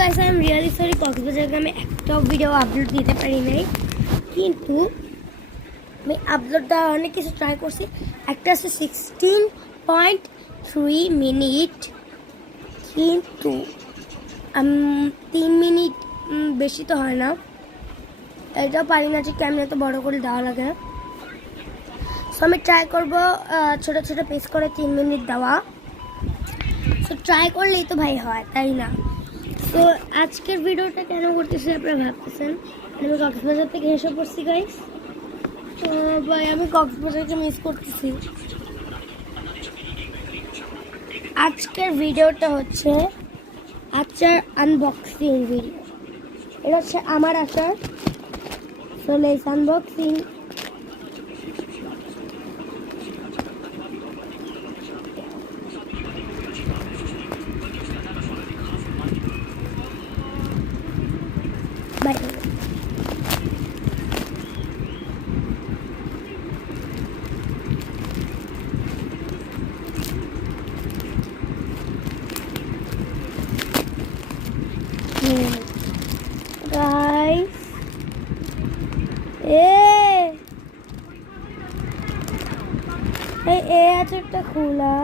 Guys I am really sorry, Cox's Bazar গ্রামে একটা video upload দিতে পারি নাই, কিন্তু আমি আপলোড দেওয়ার অনেক কিছু ট্রাই করছি। একটা আছে 16.3 মিনিট, কিন্তু 3 মিনিট বেশি তো হয় না, এটাও পারি না যে কেমন এত বড় করে দেওয়া লাগে। সো আমি ট্রাই করবো ছোটো ছোটো পিস করে 3 মিনিট দেওয়া। সো ট্রাই করলেই তো ভাই হয়, তাই না? তো আজকের ভিডিওটা কেন করতেছি আপনারা ভাবতেছেন, আমি কক্সবাজার থেকে এসে পড়ছি গাইস। তো ভাই আমি কক্সবাজারকে মিস করতেছি। আজকের ভিডিওটা হচ্ছে আচার আনবক্সিং ভিডিও। এটা হচ্ছে আমার আচার, so let's unboxing. Bye. Guys, এই আচারটা খোলা,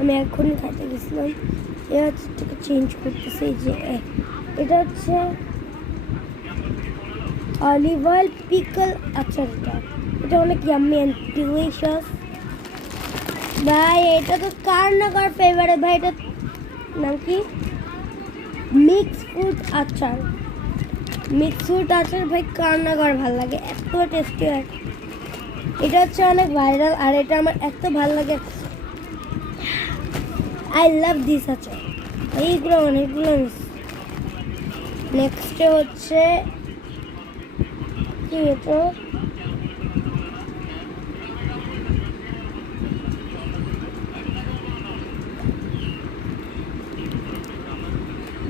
আমি এখনই খাইতে গেছিলাম। এই আচারটাকে চেঞ্জ করতেছি, যে এটা হচ্ছে অলিভ অয়েল পিকল আচারটা। এটা অনেক ইয়াম্মি অ্যান্ড ডিলিশিয়াস ভাই। এটা তো কার না কার ফেভারিট ভাই। এটা নাম কি? মিক্স ফ্রুট আচার। মিক্স ফ্রুট আচার ভাই কার না কার ভালো লাগে, এত টেস্টি হয়। এটা হচ্ছে অনেক ভাইরাল, আর এটা আমার এত ভালো লাগে। আই লাভ দিস আচার। এইগুলো অনেকগুলো নেক্সটে হচ্ছে কি, এটা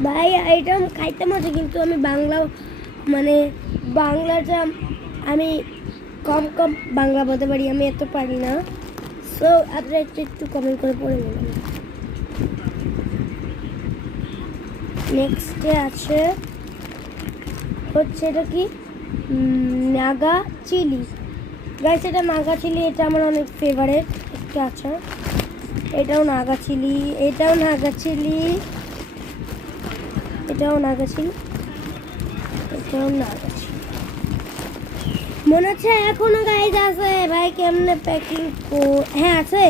ভাই এটা খাইতে মজা, কিন্তু আমি বাংলা মানে বাংলাটা আমি কম কম বাংলা বলতে পারি, আমি এত পারি না। সো আপনারা একটু কমেন্ট করে পড়ে নেবেন। নেক্সটে আছে হচ্ছে এটা কি, নাগা চিলি গাইস। এটা নাগা চিলি, এটা আমার অনেক ফেভারিট একটা আচার। এটাও নাগা চিলি, এটাও নাগা চিলি, এটাও নাগা চিলি, এটাও নাগা চিলি। মনে হচ্ছে এখনো গাইস আছে ভাই, কেমনে প্যাকিং হ্যাঁ আছে।